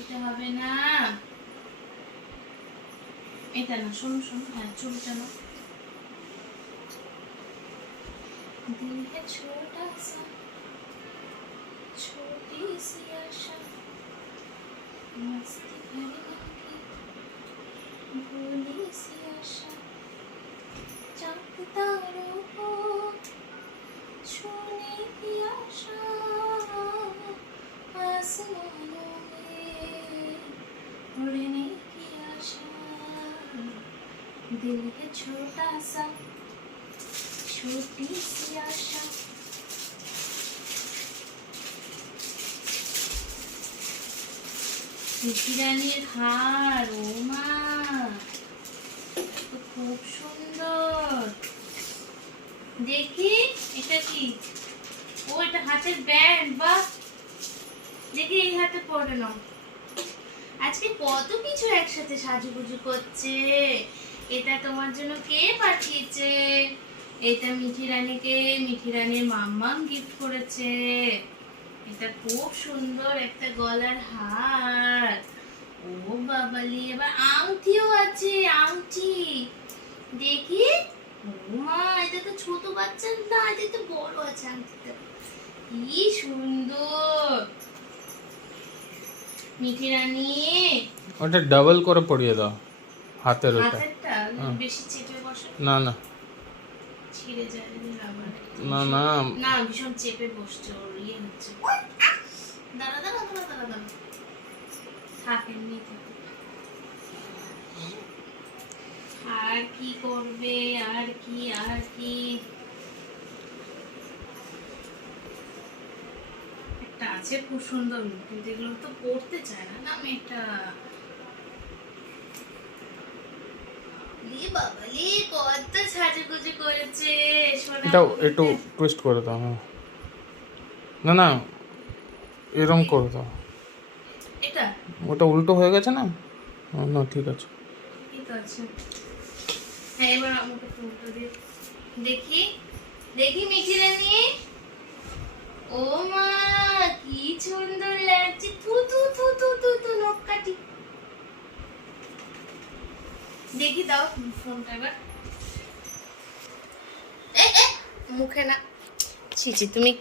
আনতে হবে না। এটা না, শোনো শোনো, হ্যাঁ ছবিটা না। दिल है छोटा सा, छोटी सी आशा, मस्ती भरी मन की भोली सी आशा, चांद तारों को छूने की आशा, आसमानों में उड़ने की आशा, दिल है छोटा सा, छोटी सी आशा। রানীর হার, ও মা তো খুব সুন্দর। দেখি এটা কি? ও এটা হাতের ব্যান্ড, বাহ। দেখি এই হাতে পরে নাও। আজকে কত কিছু একসাথে সাজুগুজু করছে। এটা তোমার জন্য কে পাঠিয়েছে? এটা মিঠি রানীকে মিঠি রানীর মাম্মাম গিফট করেছে। এটা খুব সুন্দর একটা গলার হার। ও বাবালি, এবার আংটিও আছে, আংটি দেখি। ও মা, এটা তো ছোট বাচ্চার না, এটা তো বড় আছে আংটিটা। কি সুন্দর। মিঠি রানী ওটা ডাবল করে পরিয়ে দাও হাতের ওটা। হাতেরটা বেশি চেপে বসে না না ছিঁড়ে যায় রাবার। না না না, ভীষণ চেপে বসছে, ওর ইয়ে হচ্ছে। দাঁড়া দাঁড়া দাঁড়া দাঁড়া দাঁড়া, থাকে এমনি থাকে। আর কি করবে, আর কি আর কি। একটা আছে খুব সুন্দর, কিন্তু এগুলো তো পড়তে চায় না না মেয়েটা। বাবালি, কত সাজুগুজু করেছে সোনা। এটা একটু টুইস্ট করে দাও। না না এরকম করে দাও। এটা ওটা উল্টো হয়ে গেছে না। না ঠিক আছে। ঠিক আছে। হ্যাঁ, এবার আমাকে ফুলটা দিয়ে দেখি। দেখি মিঠি রানী। ও মা, কি সুন্দর লাগছে। থু থু থু থু থু থু, নখ কাটি। দেখি, দাও ফোনটা এবার। মুখে না। ছি ছি, তুমি